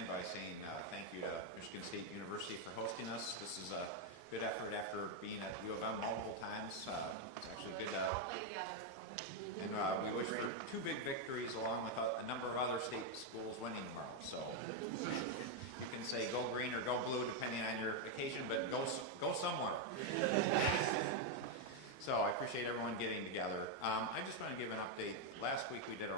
begin by saying thank you to Michigan State University for hosting us. This is a good effort after being at U of M multiple times. It's actually good to play together. And we wish for 2 big victories along with a number of other state schools winning tomorrow. So you can say go green or go blue depending on your occasion, but go somewhere. So I appreciate everyone getting together. I just want to give an update. Last week we did a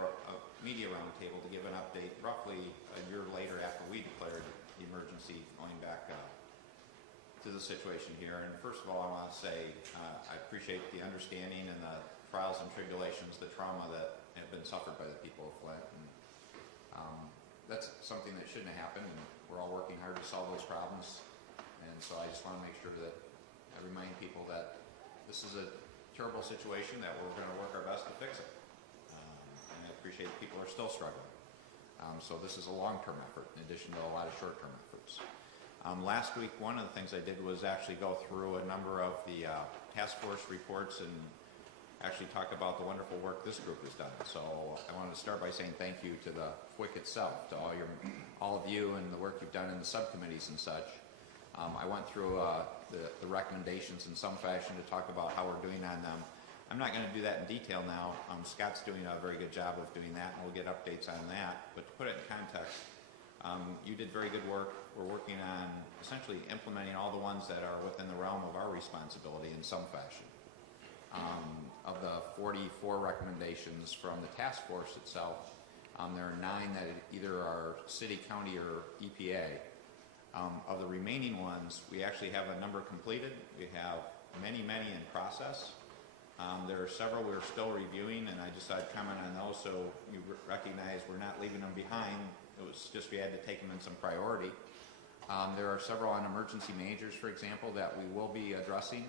media roundtable to give an update roughly a year later after we declared the emergency, going back to the situation here. And first of all, I want to say I appreciate the understanding and the trials and tribulations, the trauma that have been suffered by the people of Flint. And that's something that shouldn't have happened, and we're all working hard to solve those problems. And so I just want to make sure that I remind people that this is a terrible situation that we're going to work our best to fix it. And I appreciate people are still struggling. So this is a long-term effort in addition to a lot of short-term efforts. Last week, one of the things I did was actually go through a number of the task force reports and actually talk about the wonderful work this group has done. So I wanted to start by saying thank you to the FWICC itself, to all of you and the work you've done in the subcommittees and such. I went through the recommendations in some fashion to talk about how we're doing on them. I'm not going to do that in detail now. Scott's doing a very good job of doing that, and we'll get updates on that. But to put it in context, you did very good work. We're working on essentially implementing all the ones that are within the realm of our responsibility in some fashion. Of the 44 recommendations from the task force itself, there are 9 that either are city, county, or EPA. Of the remaining ones, we actually have a number completed. We have many in process. There are several we're still reviewing, and I just thought I'd comment on those so you recognize we're not leaving them behind. It was just we had to take them in some priority. There are several on emergency managers, for example, that we will be addressing,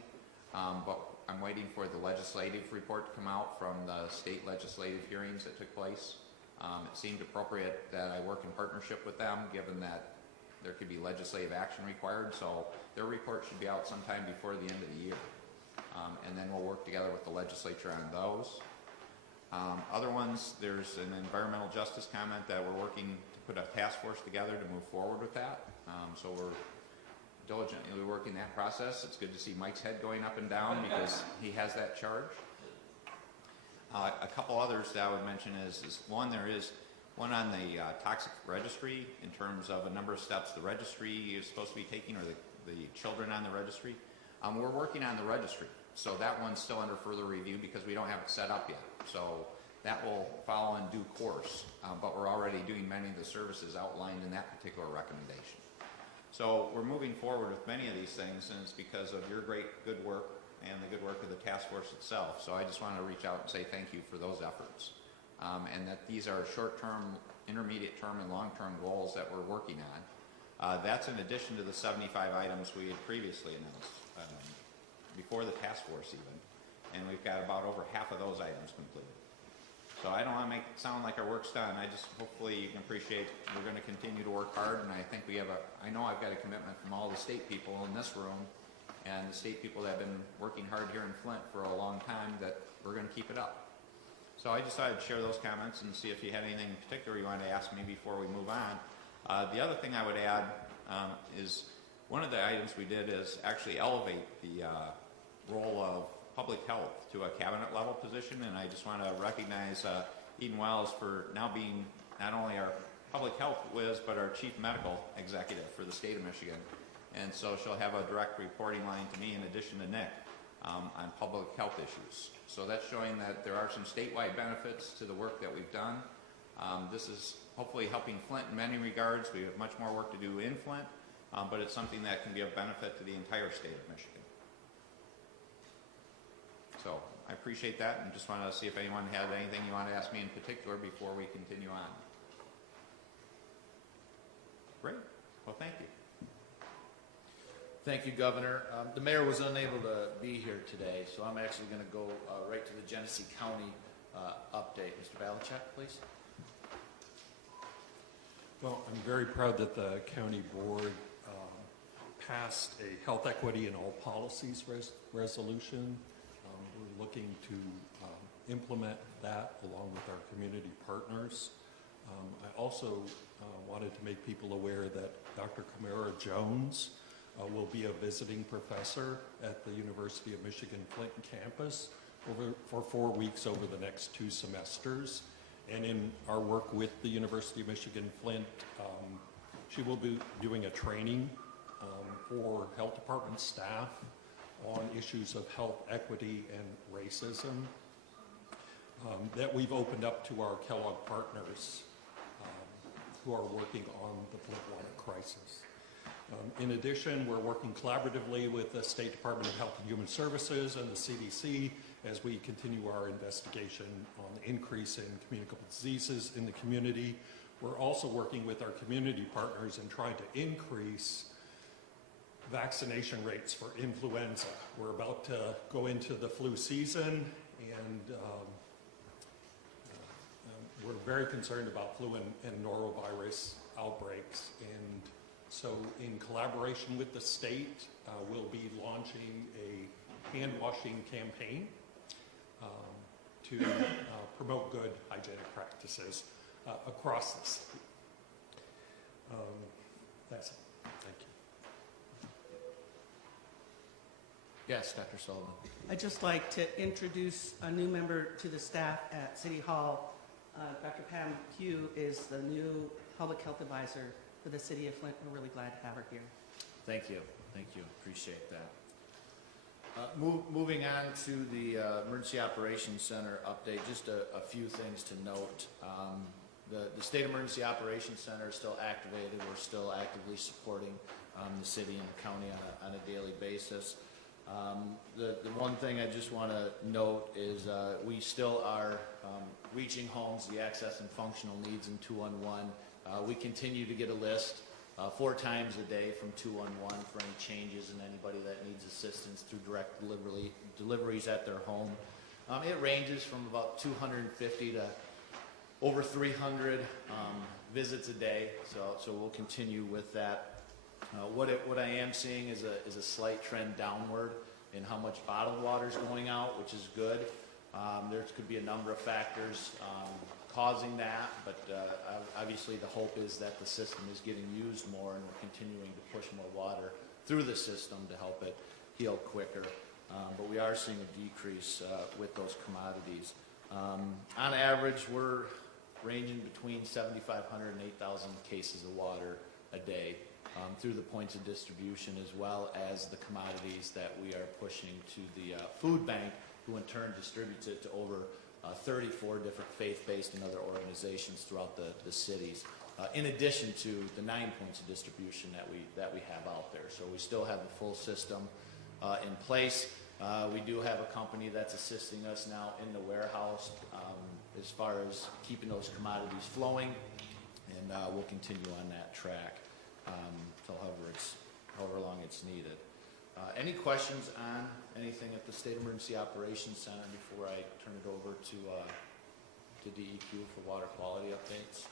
but I'm waiting for the legislative report to come out from the state legislative hearings that took place. It seemed appropriate that I work in partnership with them, given that there could be legislative action required, so their report should be out sometime before the end of the year. And then we'll work together with the legislature on those. Other ones, there's an environmental justice comment that we're working to put a task force together to move forward with that. So we're diligently working that process. It's good to see Mike's head going up and down because he has that charge. A couple others that I would mention is one, there is one on the toxic registry in terms of a number of steps the registry is supposed to be taking, or the children on the registry. We're working on the registry, so that one's still under further review because we don't have it set up yet. So that will follow in due course, but we're already doing many of the services outlined in that particular recommendation. So we're moving forward with many of these things, and it's because of your good work and the good work of the task force itself. So I just want to reach out and say thank you for those efforts. And that these are short-term, intermediate-term, and long-term goals that we're working on. That's in addition to the 75 items we had previously announced, before the task force even. And we've got about over half of those items completed. So I don't want to make it sound like our work's done. I just, hopefully you can appreciate we're going to continue to work hard, and I think we have I know I've got a commitment from all the state people in this room and the state people that have been working hard here in Flint for a long time that we're going to keep it up. So I just thought I'd share those comments and see if you had anything in particular you wanted to ask me before we move on. The other thing I would add is one of the items we did is actually elevate the role of public health to a cabinet level position, and I just want to recognize Eden Wells for now being not only our public health whiz, but our chief medical executive for the state of Michigan. And so she'll have a direct reporting line to me in addition to Nick on public health issues. So that's showing that there are some statewide benefits to the work that we've done. This is hopefully helping Flint in many regards. We have much more work to do in Flint, but it's something that can be of benefit to the entire state of Michigan. So I appreciate that, and just wanted to see if anyone had anything you want to ask me in particular before we continue on. Great. Well, thank you. Thank you, Governor. The mayor was unable to be here today, so I'm actually going to go right to the Genesee County update. Mr. Belichick, please. Well, I'm very proud that the county board passed a health equity in all policies resolution. We're looking to implement that along with our community partners. I also wanted to make people aware that Dr. Camara Jones will be a visiting professor at the University of Michigan Flint campus for 4 weeks over the next 2 semesters. And in our work with the University of Michigan Flint, she will be doing a training for health department staff on issues of health equity and racism that we've opened up to our Kellogg partners who are working on the Flint water crisis. In addition, we're working collaboratively with the State Department of Health and Human Services and the CDC as we continue our investigation on the increase in communicable diseases in the community. We're also working with our community partners in trying to increase vaccination rates for influenza. We're about to go into the flu season, and we're very concerned about flu and norovirus outbreaks. And so in collaboration with the state, we'll be launching a hand washing campaign to promote good hygienic practices across the state. That's it. Thank you. Yes, Dr. Sullivan. I'd just like to introduce a new member to the staff at City Hall. Dr. Pam Pugh is the new public health advisor for the city of Flint. We're really glad to have her here. Thank you. Thank you. Appreciate that. Moving on to the Emergency Operations Center update, just a few things to note. The State Emergency Operations Center is still activated. We're still actively supporting the city and the county on a daily basis. The one thing I just want to note is we still are reaching homes, the access and functional needs in 211. We continue to get a list 4 times a day from 211 for any changes and anybody that needs assistance through direct deliveries at their home. It ranges from about 250 to over 300 visits a day, so we'll continue with that. What I am seeing is a slight trend downward in how much bottled water is going out, which is good. There could be a number of factors causing that, but obviously the hope is that the system is getting used more and we're continuing to push more water through the system to help it heal quicker. But we are seeing a decrease with those commodities. On average, we're ranging between 7,500 and 8,000 cases of water a day through the points of distribution, as well as the commodities that we are pushing to the food bank, who in turn distributes it to over 34 different faith-based and other organizations throughout the cities, in addition to the 9 points of distribution that we have out there. So we still have the full system in place. We do have a company that's assisting us now in the warehouse as far as keeping those commodities flowing, and we'll continue on that track till however long it's needed. Any questions on anything at the State Emergency Operations Center before I turn it over to DEQ for water quality updates?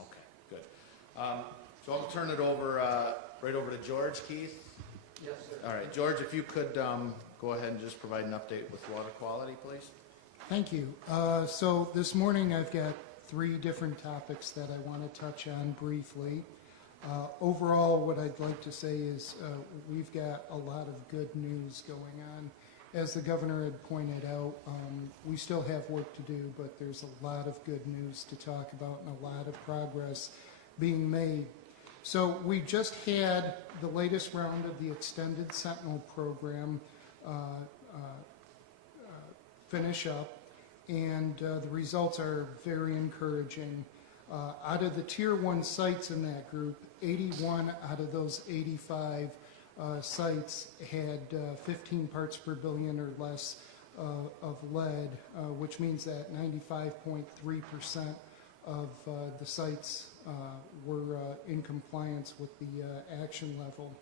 Okay, good. So I'll turn it over right over to George. Keith? Yes, sir. All right, George, if you could go ahead and just provide an update with water quality, please. Thank you. So this morning I've got 3 different topics that I want to touch on briefly. Overall, what I'd like to say is we've got a lot of good news going on. As the governor had pointed out, we still have work to do, but there's a lot of good news to talk about and a lot of progress being made. So we just had the latest round of the Extended Sentinel program finish up, and the results are very encouraging. Out of the Tier 1 sites in that group, 81 out of those 85 sites had 15 parts per billion or less of lead, which means that 95.3% of the sites were in compliance with the action level.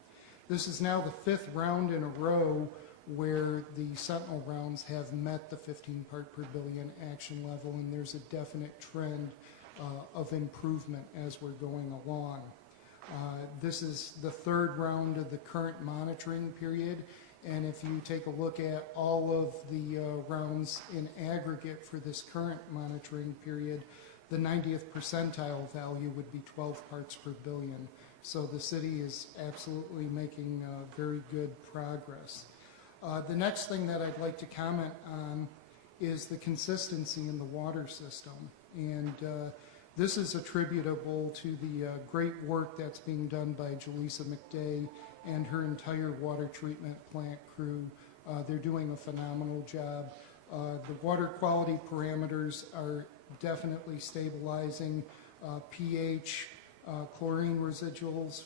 This is now the 5th round in a row where the Sentinel rounds have met the 15 part per billion action level, and there's a definite trend of improvement as we're going along. This is the 3rd round of the current monitoring period, and if you take a look at all of the rounds in aggregate for this current monitoring period, the 90th percentile value would be 12 parts per billion. So the city is absolutely making very good progress. The next thing that I'd like to comment on is the consistency in the water system. And this is attributable to the great work that's being done by Jaleesa McDay and her entire water treatment plant crew. They're doing a phenomenal job. The water quality parameters are definitely stabilizing. pH, chlorine residuals,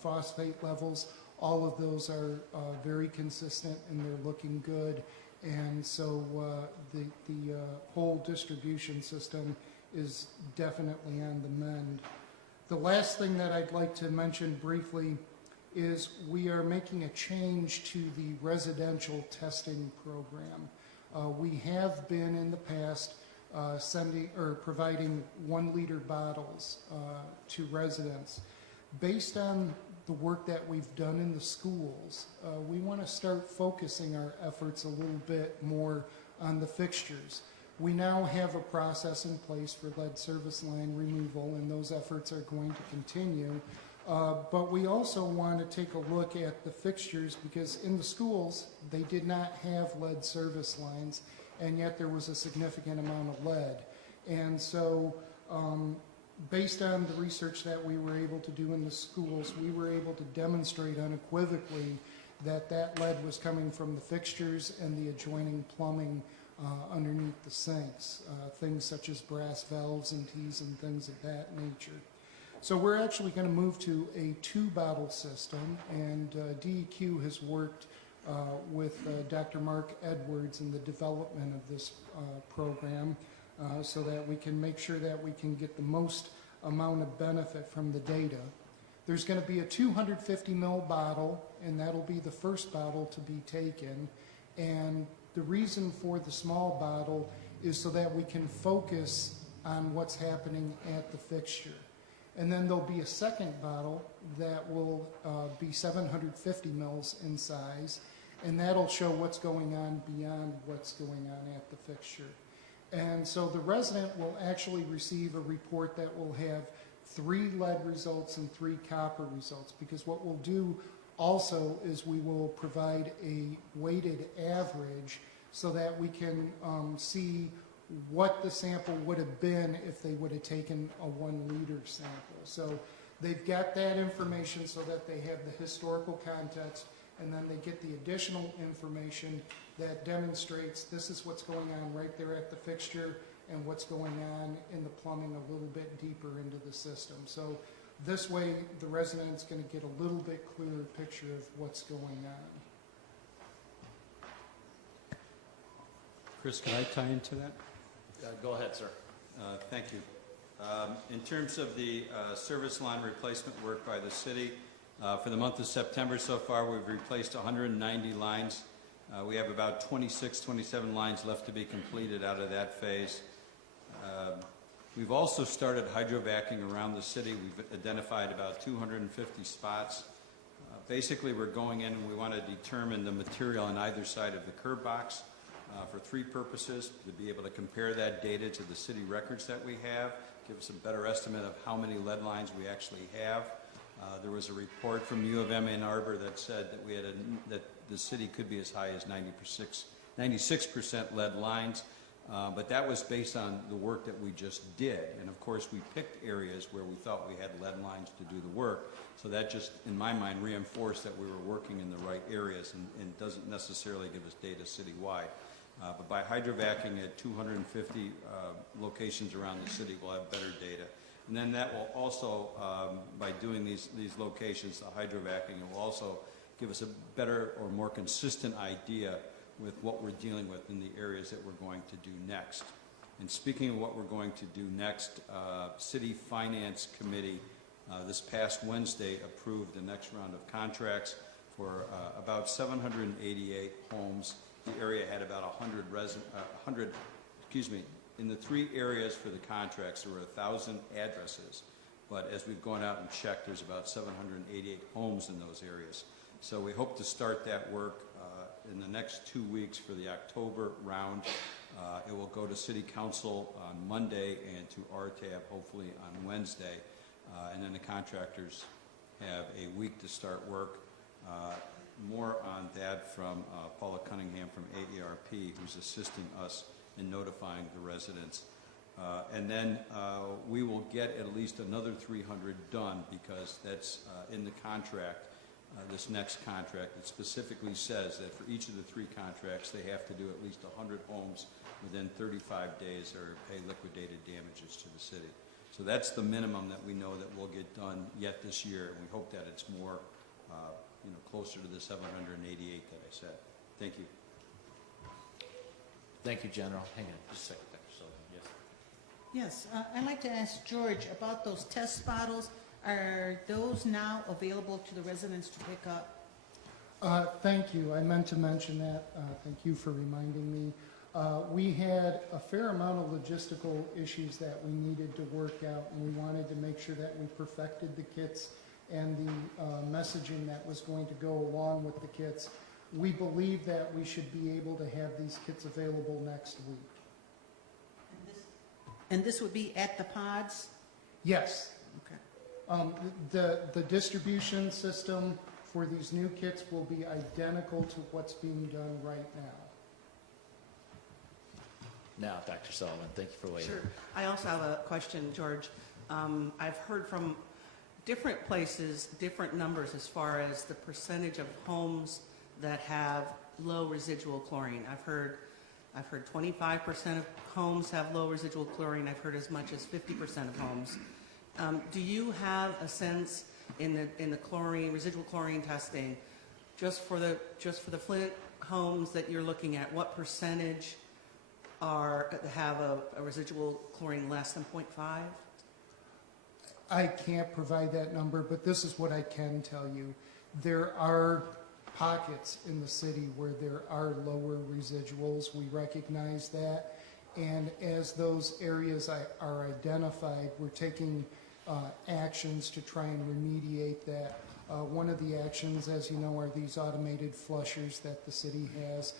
phosphate levels, all of those are very consistent and they're looking good. And so the whole distribution system is definitely on the mend. The last thing that I'd like to mention briefly is we are making a change to the residential testing program. We have been in the past providing 1 liter bottles to residents. Based on the work that we've done in the schools, we want to start focusing our efforts a little bit more on the fixtures. We now have a process in place for lead service line removal, and those efforts are going to continue. But we also want to take a look at the fixtures, because in the schools they did not have lead service lines, and yet there was a significant amount of lead. And so based on the research that we were able to do in the schools, we were able to demonstrate unequivocally that that lead was coming from the fixtures and the adjoining plumbing underneath the sinks, things such as brass valves and tees and things of that nature. So we're actually going to move to a 2-bottle system, and DEQ has worked with Dr. Mark Edwards in the development of this program so that we can make sure that we can get the most amount of benefit from the data. There's going to be a 250 ml bottle, and that'll be the first bottle to be taken. And the reason for the small bottle is so that we can focus on what's happening at the fixture. And then there'll be a second bottle that will be 750 mils in size, and that'll show what's going on beyond what's going on at the fixture. And so the resident will actually receive a report that will have 3 lead results and 3 copper results, because what we'll do also is we will provide a weighted average so that we can see what the sample would have been if they would have taken a 1 liter sample. So they've got that information so that they have the historical context, and then they get the additional information that demonstrates this is what's going on right there at the fixture and what's going on in the plumbing a little bit deeper into the system. So this way the resident's going to get a little bit clearer picture of what's going on. Chris, can I tie into that? Go ahead, sir. Thank you. In terms of the service line replacement work by the city, for the month of September so far, we've replaced 190 lines. We have about 27 lines left to be completed out of that phase. We've also started hydrovacing around the city. We've identified about 250 spots. Basically, we're going in and we want to determine the material on either side of the curb box for 3 purposes: to be able to compare that data to the city records that we have, give us a better estimate of how many lead lines we actually have. There was a report from U of M Ann Arbor that said that we had that the city could be as high as 96% lead lines, but that was based on the work that we just did. And of course, we picked areas where we thought we had lead lines to do the work. So that just, in my mind, reinforced that we were working in the right areas, and doesn't necessarily give us data citywide. But by hydrovacing at 250 locations around the city, we'll have better data. And then that will also, by doing these locations, the hydrovacing, it will also give us a better or more consistent idea with what we're dealing with in the areas that we're going to do next. And speaking of what we're going to do next, City Finance Committee this past Wednesday approved the next round of contracts for about 788 homes. The area had about 100 in the 3 areas for the contracts, there were 1,000 addresses. But as we've gone out and checked, there's about 788 homes in those areas. So we hope to start that work in the next 2 weeks for the October round. It will go to City Council on Monday and to RTAB hopefully on Wednesday. And then the contractors have a week to start work. More on that from Paula Cunningham from AARP, who's assisting us in notifying the residents. And then we will get at least another 300 done, because that's in the contract, this next contract. It specifically says that for each of the 3 contracts, they have to do at least 100 homes within 35 days or pay liquidated damages to the city. So that's the minimum that we know that will get done yet this year, and we hope that it's more, closer to the 788 that I said. Thank you. Thank you, General. Hang on just a second, Dr. Sullivan. Yes. Yes, I'd like to ask George about those test bottles. Are those now available to the residents to pick up? Thank you. I meant to mention that. Thank you for reminding me. We had a fair amount of logistical issues that we needed to work out, and we wanted to make sure that we perfected the kits and the messaging that was going to go along with the kits. We believe that we should be able to have these kits available next week. And this would be at the pods? Yes. Okay. The distribution system for these new kits will be identical to what's being done right now. Now, Dr. Sullivan, thank you for waiting. Sure. I also have a question, George. I've heard from different places, different numbers as far as the percentage of homes that have low residual chlorine. I've heard 25% of homes have low residual chlorine. I've heard as much as 50% of homes. Do you have a sense in the chlorine, residual chlorine testing, just for the Flint homes that you're looking at, what percentage have a residual chlorine less than 0.5? I can't provide that number, but this is what I can tell you. There are pockets in the city where there are lower residuals. We recognize that. And as those areas are identified, we're taking actions to try and remediate that. One of the actions, as you know, are these automated flushers that the city has.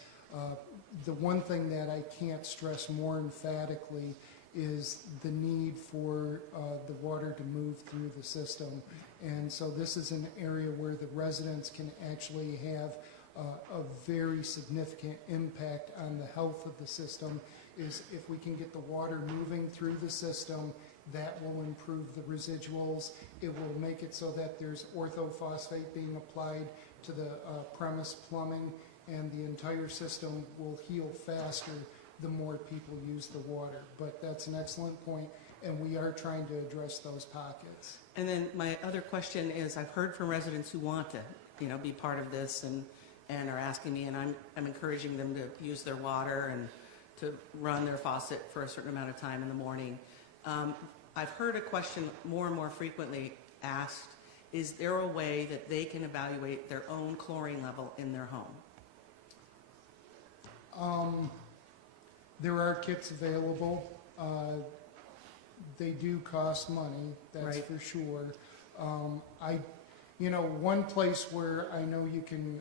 The one thing that I can't stress more emphatically is the need for the water to move through the system. And so this is an area where the residents can actually have a very significant impact on the health of the system. Is if we can get the water moving through the system, that will improve the residuals. It will make it so that there's orthophosphate being applied to the premise plumbing, and the entire system will heal faster the more people use the water. But that's an excellent point, and we are trying to address those pockets. And then my other question is, I've heard from residents who want to, be part of this and are asking me, and I'm encouraging them to use their water and to run their faucet for a certain amount of time in the morning. I've heard a question more and more frequently asked, is there a way that they can evaluate their own chlorine level in their home? There are kits available. They do cost money, that's Right. for sure. One place where I know you can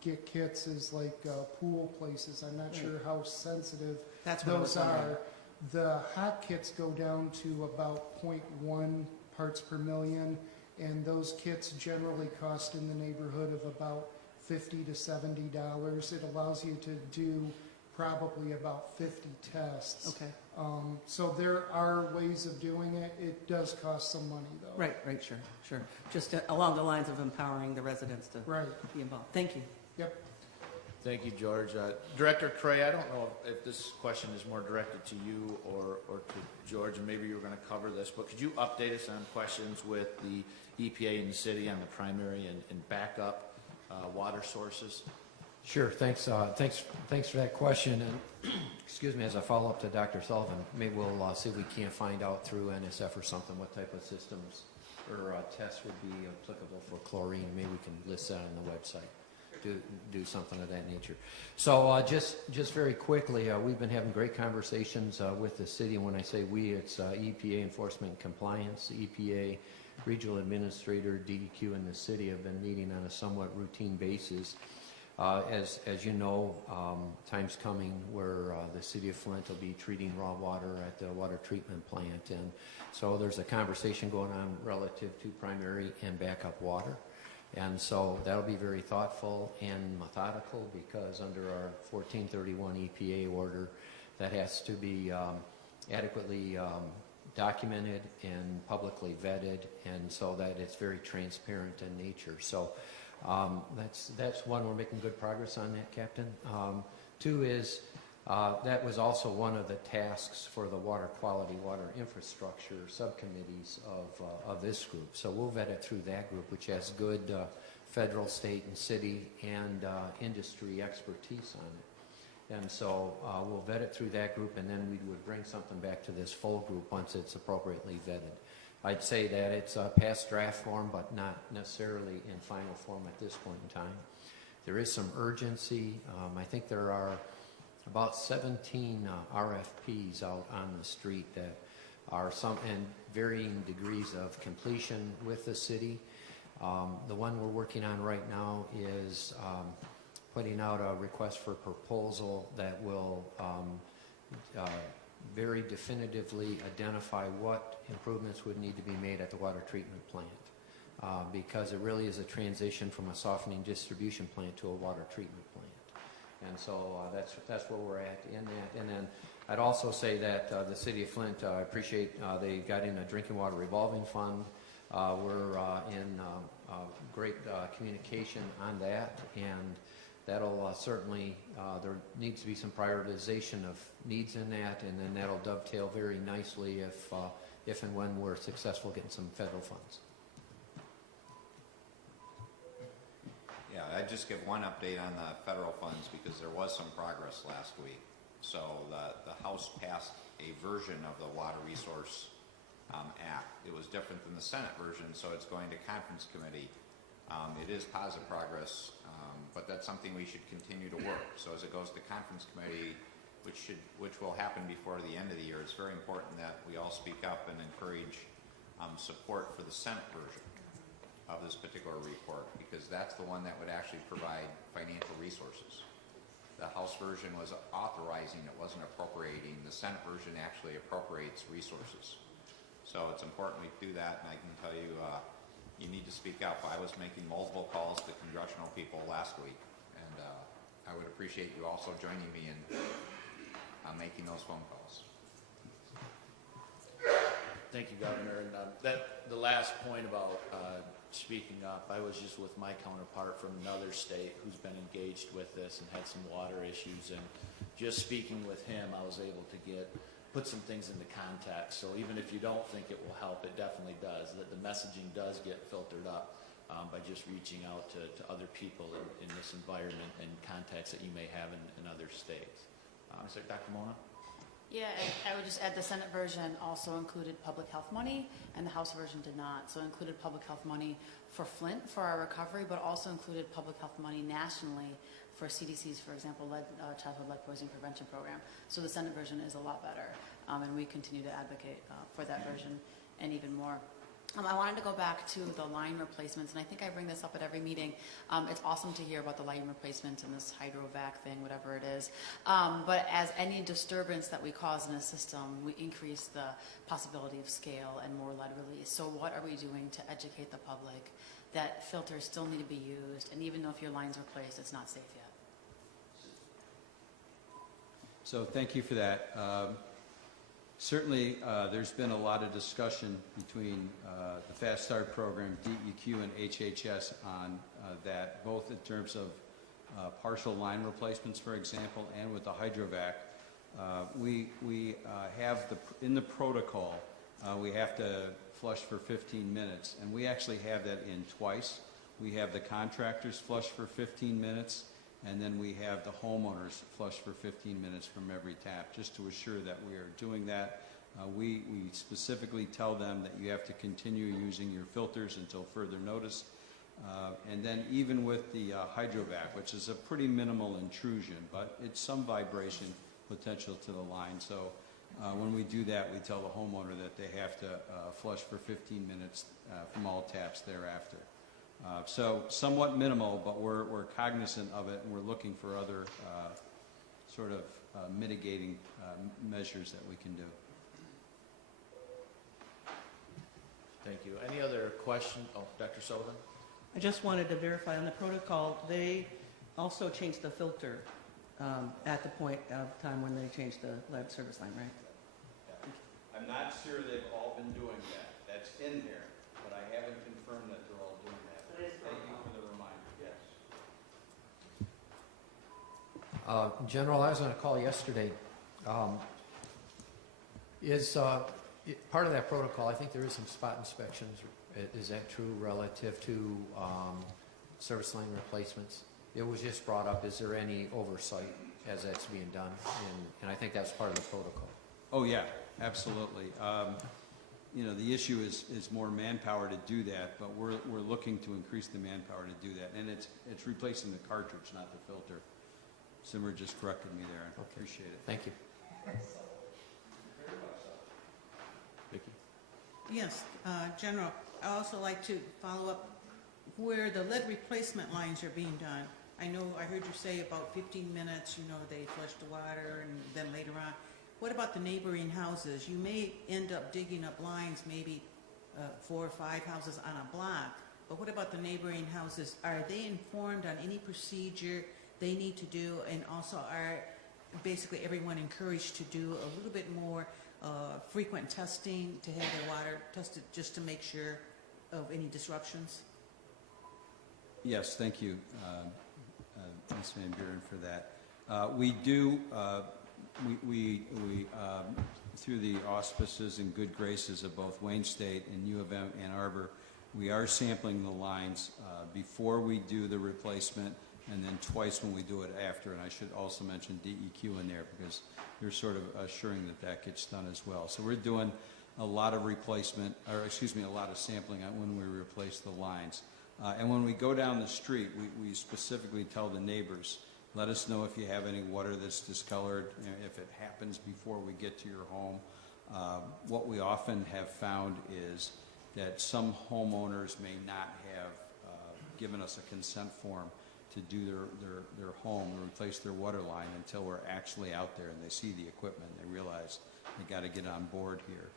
get kits is like pool places. I'm not sure how sensitive That's what I was those wondering. are. The hot kits go down to about 0.1 parts per million, and those kits generally cost in the neighborhood of about $50 to $70. It allows you to do probably about 50 tests. Okay. So there are ways of doing it. It does cost some money, though. Right, sure. Just along the lines of empowering the residents to Right. be involved. Thank you. Yep. Thank you, George. Director Cray, I don't know if this question is more directed to you or to George, and maybe you were going to cover this, but could you update us on questions with the EPA and the city on the primary and backup water sources? Sure, thanks for that question. And excuse me, as a follow-up to Dr. Sullivan, maybe we'll see if we can't find out through NSF or something what type of systems or tests would be applicable for chlorine. Maybe we can list that on the website. Do something of that nature. So just very quickly, we've been having great conversations with the city. And when I say we, it's EPA Enforcement and Compliance, EPA, Regional Administrator, DEQ, and the city have been meeting on a somewhat routine basis. As you know, time's coming where the city of Flint will be treating raw water at the water treatment plant, and so there's a conversation going on relative to primary and backup water, and so that'll be very thoughtful and methodical, because under our 1431 EPA order, that has to be adequately documented and publicly vetted, and so that it's very transparent in nature. So that's one, we're making good progress on that, Captain. Two is that was also one of the tasks for the water quality, water infrastructure subcommittees of this group. So we'll vet it through that group, which has good federal, state, and city and industry expertise on it. And so we'll vet it through that group, and then we would bring something back to this full group once it's appropriately vetted. I'd say that it's past draft form, but not necessarily in final form at this point in time. There is some urgency. I think there are about 17 RFPs out on the street that are some in varying degrees of completion with the city. The one we're working on right now is putting out a request for proposal that will very definitively identify what improvements would need to be made at the water treatment plant, because it really is a transition from a softening distribution plant to a water treatment plant. And so that's where we're at in that. And then I'd also say that the city of Flint, I appreciate they got in a drinking water revolving fund. We're in great communication on that, and that'll certainly, there needs to be some prioritization of needs in that, and then that'll dovetail very nicely if and when we're successful getting some federal funds. Yeah, I'd just give one update on the federal funds, because there was some progress last week. So the House passed a version of the Water Resource Act. It was different than the Senate version, so it's going to conference committee. It is positive progress, but that's something we should continue to work. So as it goes to conference committee, which will happen before the end of the year, it's very important that we all speak up and encourage support for the Senate version of this particular report, because that's the one that would actually provide financial resources. The House version was authorizing, it wasn't appropriating. The Senate version actually appropriates resources. So it's important we do that, and I can tell you, you need to speak up. I was making multiple calls to congressional people last week, and I would appreciate you also joining me in making those phone calls. Thank you, Governor. And the last point about speaking up, I was just with my counterpart from another state who's been engaged with this and had some water issues, and just speaking with him, I was able to put some things into context. So even if you don't think it will help, it definitely does. That the messaging does get filtered up by just reaching out to other people in this environment and contacts that you may have in other states. Dr. Mona? Yeah, I would just add the Senate version also included public health money, and the House version did not. So it included public health money for Flint for our recovery, but also included public health money nationally for CDC's, for example, childhood lead poisoning prevention program. So the Senate version is a lot better, and we continue to advocate for that version and even more. I wanted to go back to the line replacements, and I think I bring this up at every meeting. It's awesome to hear about the line replacements and this hydrovac thing, whatever it is. But as any disturbance that we cause in a system, we increase the possibility of scale and more lead release. So what are we doing to educate the public that filters still need to be used, and even though if your line's replaced, it's not safe yet? So thank you for that. Certainly, there's been a lot of discussion between the Fast Start program, DEQ, and HHS on that, both in terms of partial line replacements, for example, and with the hydrovac. We have in the protocol, we have to flush for 15 minutes, and we actually have that in twice. We have the contractors flush for 15 minutes, and then we have the homeowners flush for 15 minutes from every tap, just to assure that we are doing that. We specifically tell them that you have to continue using your filters until further notice. And then even with the hydrovac, which is a pretty minimal intrusion, but it's some vibration potential to the line. So when we do that, we tell the homeowner that they have to flush for 15 minutes from all taps thereafter. So somewhat minimal, but we're cognizant of it, and we're looking for other sort of mitigating measures that we can do. Thank you. Any other question? Oh, Dr. Sullivan? I just wanted to verify on the protocol, they also changed the filter at the point of time when they changed the lead service line, right? I'm not sure they've all been doing that. That's in there, but I haven't confirmed that they're all doing that. Thank you for the reminder, yes. General, I was on a call yesterday. Part of that protocol, I think there is some spot inspections. Is that true relative to service line replacements? It was just brought up. Is there any oversight as that's being done? And I think that's part of the protocol. Oh, yeah, absolutely. You know, the issue is more manpower to do that, but we're looking to increase the manpower to do that. And it's replacing the cartridge, not the filter. Simmer just corrected me there. I appreciate it. Thank you. Vicki? Yes, General, I also like to follow up where the lead replacement lines are being done. I know I heard you say about 15 minutes, you know, they flush the water and then later on. What about the neighboring houses? You may end up digging up lines, maybe 4 or 5 houses on a block, but what about the neighboring houses? Are they informed on any procedure they need to do, and also are basically everyone encouraged to do a little bit more frequent testing to have their water tested just to make sure of any disruptions? Yes, thank you, Ms. Van Buren, for that. We do, through the auspices and good graces of both Wayne State and U of M Ann Arbor, we are sampling the lines before we do the replacement, and then twice when we do it after. And I should also mention DEQ in there because they're sort of assuring that that gets done as well. So we're doing a lot of replacement, or excuse me, a lot of sampling when we replace the lines. And when we go down the street, we specifically tell the neighbors, let us know if you have any water that's discolored, if it happens before we get to your home. What we often have found is that some homeowners may not have given us a consent form to do their home and replace their water line until we're actually out there and they see the equipment and they realize they got to get on board here.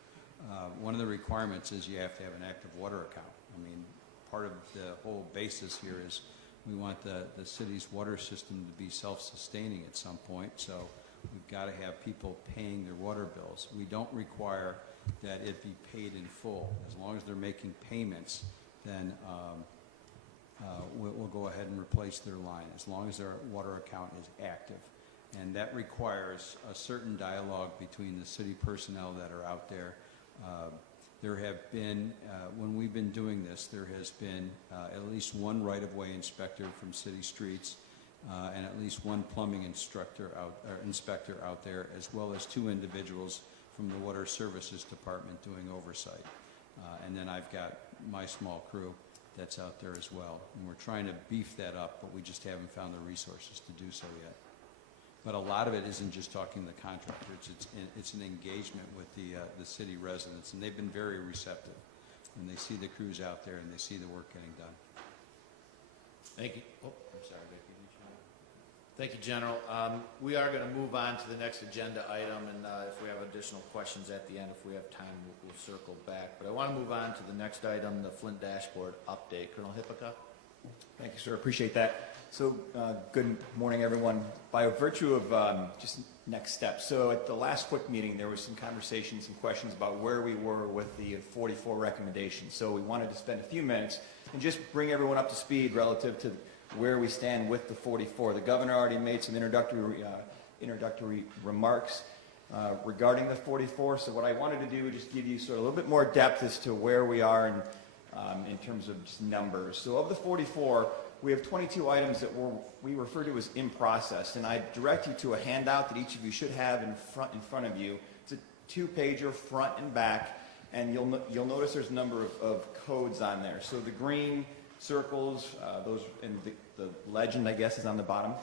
One of the requirements is you have to have an active water account. I mean, part of the whole basis here is we want the city's water system to be self-sustaining at some point, so we've got to have people paying their water bills. We don't require that it be paid in full. As long as they're making payments, then we'll go ahead and replace their line, as long as their water account is active. And that requires a certain dialogue between the city personnel that are out there. There have been, when we've been doing this, there has been at least one right-of-way inspector from city streets and at least one plumbing inspector out there, as well as 2 individuals from the Water Services Department doing oversight. And then I've got my small crew that's out there as well. And we're trying to beef that up, but we just haven't found the resources to do so yet. But a lot of it isn't just talking to the contractor. It's an engagement with the city residents, and they've been very receptive. And they see the crews out there, and they see the work getting done. Thank you. Oh, I'm sorry, Vicki. Thank you, General. We are going to move on to the next agenda item, and if we have additional questions at the end, if we have time, we'll circle back. But I want to move on to the next item, the Flint dashboard update. Colonel Hippica? Thank you, sir. Appreciate that. So, good morning, everyone. By virtue of just next steps, so at the last FWICC meeting, there was some conversation, some questions about where we were with the 44 recommendations. So we wanted to spend a few minutes and just bring everyone up to speed relative to where we stand with the 44. The governor already made some introductory remarks regarding the 44. So what I wanted to do is just give you sort of a little bit more depth as to where we are in terms of just numbers. So of the 44, we have 22 items that we refer to as in process, and I direct you to a handout that each of you should have in front of you. It's a 2-pager, front and back, and you'll notice there's a number of codes on there. So the green circles, those, and the legend, I guess, is on the bottom.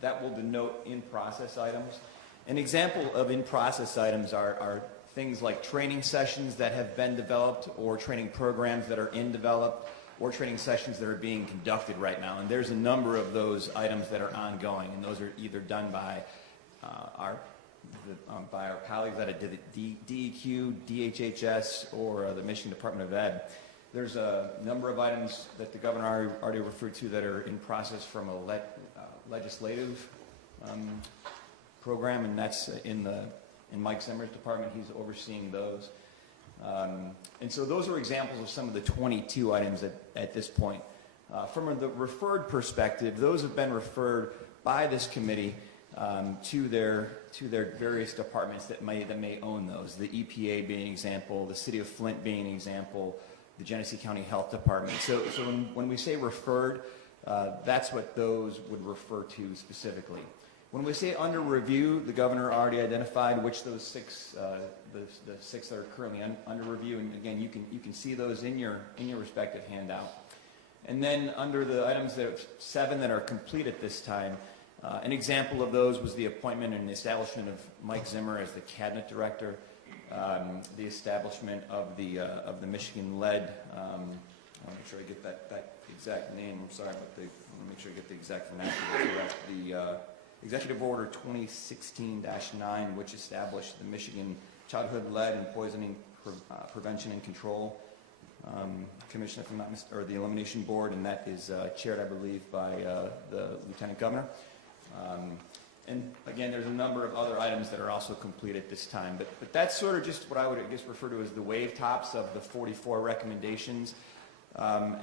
That will denote in process items. An example of in process items are things like training sessions that have been developed or training programs that are in develop. or training sessions that are being conducted right now. And there's a number of those items that are ongoing, and those are either done by our colleagues at DEQ, DHHS, or the Michigan Department of Ed. There's a number of items that the governor already referred to that are in process from a legislative program, and that's in Mike Zimmer's department. He's overseeing those. And so those are examples of some of the 22 items at this point. From the referred perspective, those have been referred by this committee to their various departments that may own those. The EPA being an example, the City of Flint being an example, the Genesee County Health Department. So when we say referred, that's what those would refer to specifically. When we say under review, the governor already identified which those six, the six that are currently under review, and again, you can see those in your respective handout. And then under the items that 7 that are complete at this time, an example of those was the appointment and establishment of Mike Zimmer as the cabinet director, the establishment of the Michigan Lead. I want to make sure I get that exact name. I'm sorry, but I want to make sure I get the exact vernacular correct. The Executive Order 2016-9, which established the Michigan Childhood Lead and Poisoning Prevention and Control Commission, if I'm not or the Elimination Board, and that is chaired, I believe, by the Lieutenant Governor. And again, there's a number of other items that are also complete at this time, but that's sort of just what I would, I guess, refer to as the wave tops of the 44 recommendations.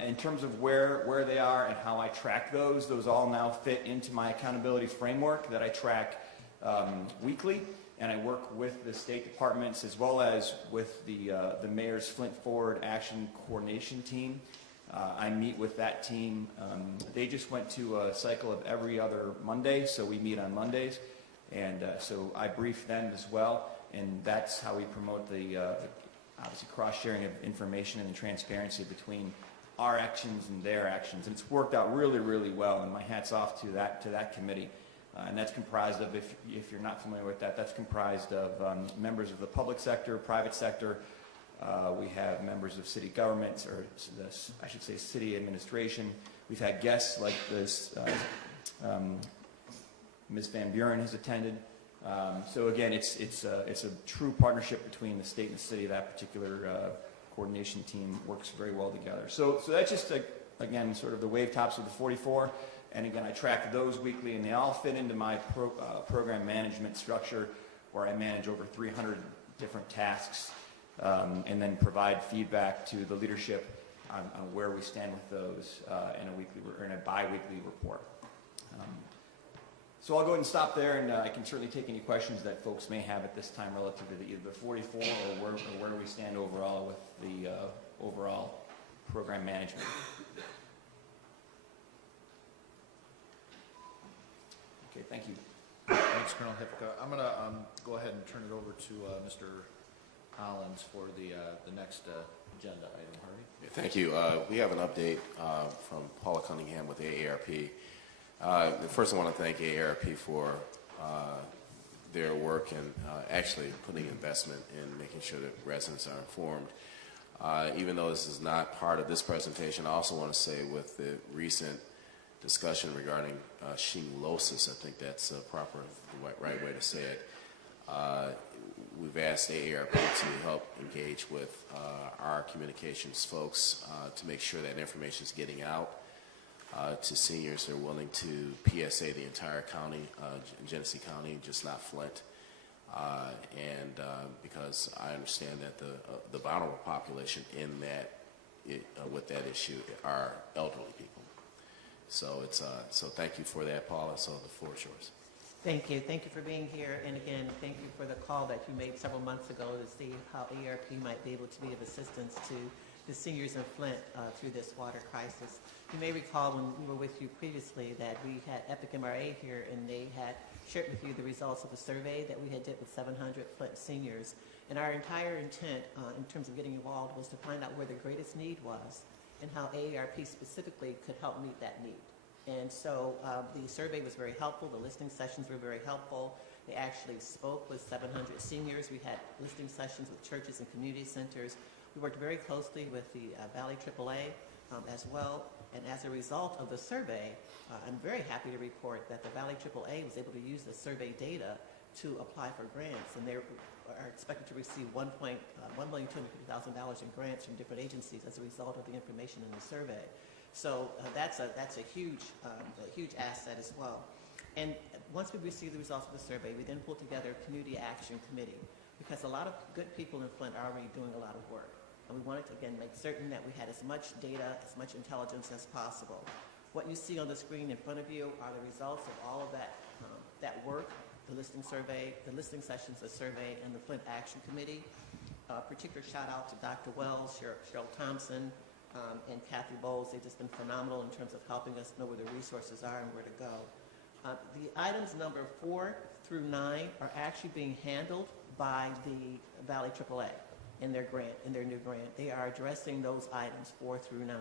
In terms of where they are and how I track those all now fit into my accountability framework that I track weekly, and I work with the state departments as well as with the mayor's Flint Forward Action Coordination Team. I meet with that team. They just went to a cycle of every other Monday, so we meet on Mondays, and so I brief them as well, and that's how we promote the obviously cross-sharing of information and the transparency between our actions and their actions. And it's worked out really, really well, and my hat's off to that committee. And that's comprised of, if you're not familiar with that, that's comprised of members of the public sector, private sector. We have members of city governments, or I should say city administration. We've had guests like this, Ms. Van Buren has attended. So again, it's a true partnership between the state and the city. That particular coordination team works very well together. So that's just, again, sort of the wave tops of the 44. And again, I track those weekly, and they all fit into my program management structure, where I manage over 300 different tasks, and then provide feedback to the leadership on where we stand with those in a bi-weekly report. So I'll go ahead and stop there, and I can certainly take any questions that folks may have at this time relative to either the 44 or where we stand overall with the overall program management. Okay, thank you. Thanks, Colonel Hipka. I'm going to go ahead and turn it over to Mr. Hollins for the next agenda item. Harvey? Thank you. We have an update from Paula Cunningham with AARP. First, I want to thank AARP for their work and actually putting investment in making sure that residents are informed. Even though this is not part of this presentation, I also want to say with the recent discussion regarding shinglosis, I think that's the right way to say it. We've asked AARP to help engage with our communications folks to make sure that information is getting out to seniors that are willing to PSA the entire county, Genesee County, just not Flint. Because I understand that the vulnerable population in that with that issue are elderly people. So so thank you for that, Paula. So the floor is yours. Thank you. Thank you for being here. And again, thank you for the call that you made several months ago to see how AARP might be able to be of assistance to the seniors in Flint through this water crisis. You may recall when we were with you previously that we had Epic MRA here, and they had shared with you the results of a survey that we had did with 700 Flint seniors. And our entire intent in terms of getting involved was to find out where the greatest need was and how AARP specifically could help meet that need. And so the survey was very helpful. The listening sessions were very helpful. They actually spoke with 700 seniors. We had listening sessions with churches and community centers. We worked very closely with the Valley AAA as well, and as a result of the survey, I'm very happy to report that the Valley AAA was able to use the survey data to apply for grants, and they are expected to receive $1,250,000 in grants from different agencies as a result of the information in the survey. So that's a huge asset as well. And once we receive the results of the survey, we then pull together a community action committee, because a lot of good people in Flint are already doing a lot of work. And we wanted to, again, make certain that we had as much data, as much intelligence as possible. What you see on the screen in front of you are the results of all of that work, the listening survey, the listening sessions, the survey, and the Flint Action Committee. Particular shout out to Dr. Wells, Cheryl Thompson, and Kathy Bowles. They've just been phenomenal in terms of helping us know where the resources are and where to go. The items number 4 through 9 are actually being handled by the Valley AAA in their new grant. They are addressing those items 4 through 9.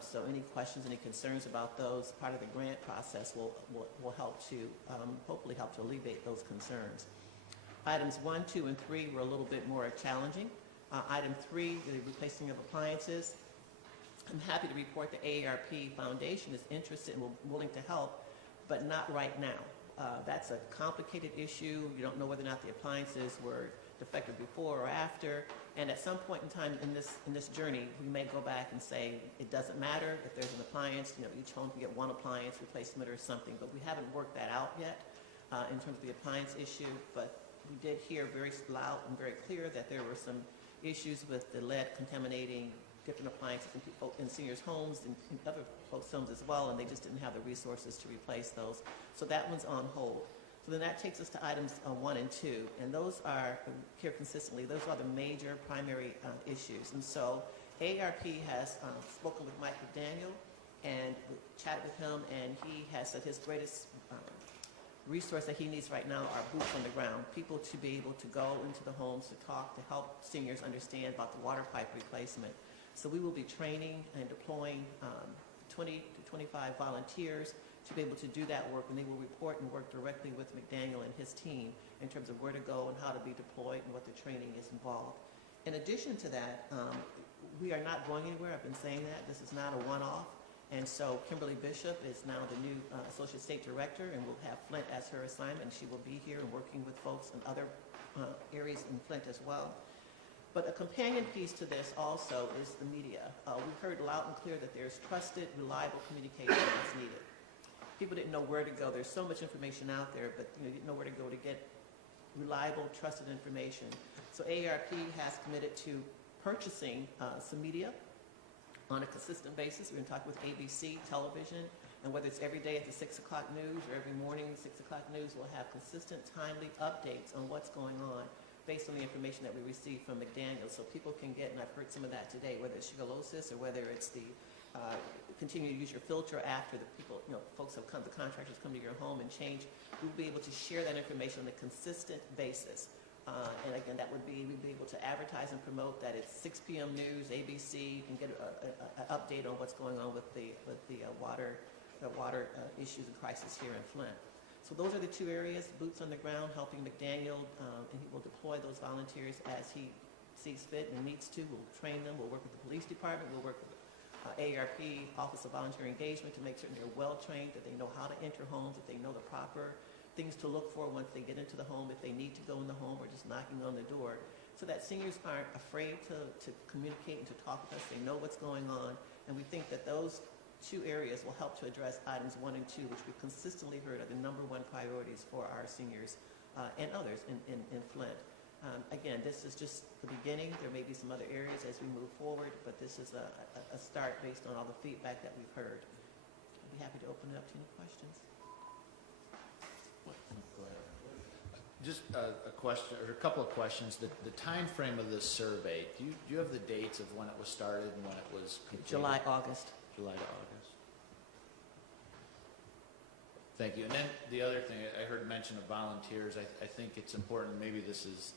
So any questions, any concerns about those, part of the grant process will help to, hopefully help to alleviate those concerns. Items 1, 2, and 3 were a little bit more challenging. Item 3, the replacing of appliances. I'm happy to report the AARP Foundation is interested and willing to help, but not right now. That's a complicated issue. You don't know whether or not the appliances were defective before or after. And at some point in time in this journey, we may go back and say it doesn't matter if there's an appliance. Each home can get one appliance replacement or something. But we haven't worked that out yet in terms of the appliance issue. But we did hear very loud and very clear that there were some issues with the lead contaminating different appliances in seniors' homes and in other folks' homes as well, and they just didn't have the resources to replace those. So that one's on hold. So then that takes us to items 1 and 2, and those are, here consistently, those are the major primary issues. And so AARP has spoken with Mike McDaniel and chatted with him, and he has said his greatest resource that he needs right now are boots on the ground, people to be able to go into the homes to talk, to help seniors understand about the water pipe replacement. So we will be training and deploying 20 to 25 volunteers to be able to do that work, and they will report and work directly with McDaniel and his team in terms of where to go and how to be deployed and what the training is involved. In addition to that, we are not going anywhere. I've been saying that. This is not a one-off. And so Kimberly Bishop is now the new Associate State Director, and will have Flint as her assignment. She will be here and working with folks in other areas in Flint as well. But a companion piece to this also is the media. We've heard loud and clear that there's trusted, reliable communication that's needed. People didn't know where to go. There's so much information out there, but you didn't know where to go to get reliable, trusted information. So AARP has committed to purchasing some media on a consistent basis. We're going to talk with ABC television, and whether it's every day at the 6 o'clock news or every morning at 6 o'clock news, we'll have consistent, timely updates on what's going on based on the information that we receive from McDaniel, so people can get, and I've heard some of that today, whether it's shigellosis or whether it's the continue to use your filter after the people, folks have come, the contractors come to your home and change. We'll be able to share that information on a consistent basis. And again, that would be, we'd be able to advertise and promote that it's 6 p.m. news, ABC, you can get an update on what's going on with the water issues and crisis here in Flint. So those are the 2 areas, boots on the ground, helping McDaniel, and he will deploy those volunteers as he sees fit and needs to. We'll train them, we'll work with the police department, we'll work with AARP, Office of Volunteer Engagement, to make certain they're well trained, that they know how to enter homes, that they know the proper things to look for once they get into the home, if they need to go in the home or just knocking on the door, so that seniors aren't afraid to communicate and to talk with us. They know what's going on, and we think that those 2 areas will help to address items 1 and 2, which we've consistently heard are the #1 priorities for our seniors and others in Flint. Again, this is just the beginning. There may be some other areas as we move forward, but this is a start based on all the feedback that we've heard. I'd be happy to open it up to any questions. Just a question, or a couple of questions. The time frame of this survey, do you have the dates of when it was started and when it was completed? July, August. July to August. Thank you. And then the other thing, I heard mention of volunteers. I think it's important, maybe this is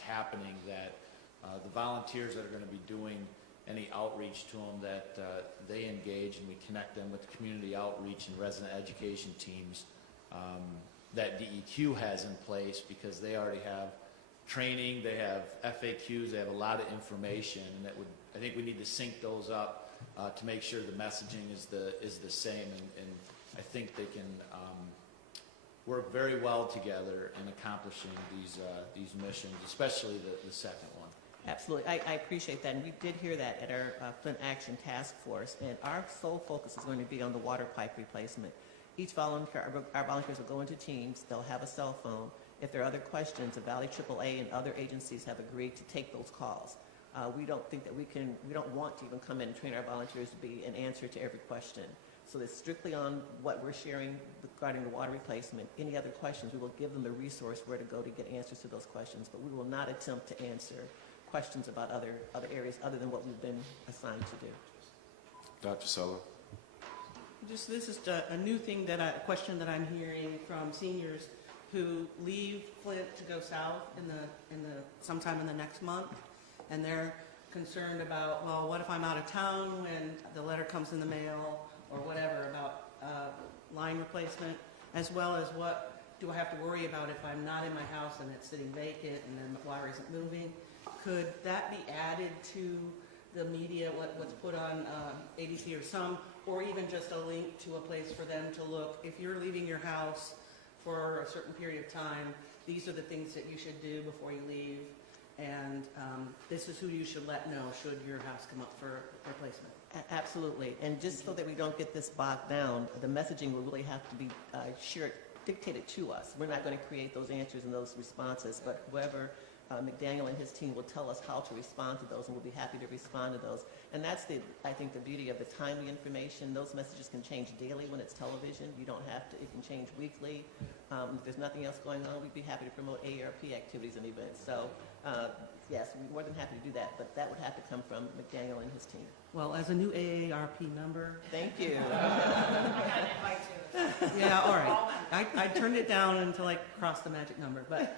happening, that the volunteers that are going to be doing any outreach to them, that they engage and we connect them with community outreach and resident education teams that DEQ has in place, because they already have training, they have FAQs, they have a lot of information, and I think we need to sync those up to make sure the messaging is the same, and I think they can work very well together in accomplishing these missions, especially the second one. Absolutely. I appreciate that. And we did hear that at our Flint Action Task Force. And our sole focus is going to be on the water pipe replacement. Each volunteer, our volunteers will go into teams. They'll have a cell phone. If there are other questions, the Valley AAA and other agencies have agreed to take those calls. We don't think that we don't want to even come in and train our volunteers to be an answer to every question. So it's strictly on what we're sharing regarding the water replacement. Any other questions, we will give them the resource where to go to get answers to those questions, but we will not attempt to answer questions about other areas other than what we've been assigned to do. Dr. Sullivan? This is a new thing a question that I'm hearing from seniors who leave Flint to go south sometime in the next month, and they're concerned about, well, what if I'm out of town when the letter comes in the mail or whatever about line replacement, as well as what do I have to worry about if I'm not in my house and it's sitting vacant and then the water isn't moving? Could that be added to the media, what's put on ADC or some, or even just a link to a place for them to look? If you're leaving your house for a certain period of time, these are the things that you should do before you leave, and this is who you should let know should your house come up for replacement. Absolutely. And just so that we don't get this bogged down, the messaging will really have to be dictated to us. We're not going to create those answers and those responses, but whoever McDaniel and his team will tell us how to respond to those, and we'll be happy to respond to those. And that's I think the beauty of the timely information. Those messages can change daily when it's television. You don't have to, it can change weekly. If there's nothing else going on, we'd be happy to promote AARP activities and events. So yes, we're more than happy to do that, but that would have to come from McDaniel and his team. Well, as a new AARP member. Thank you. Yeah, all right. I turned it down until I crossed the magic number, but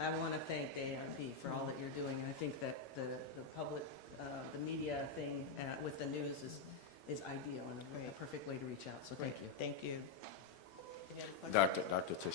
I want to thank AARP for all that you're doing, and I think that the public, the media thing with the news is ideal and a perfect way to reach out. So thank you. Thank you. Any other questions? Dr. Tish.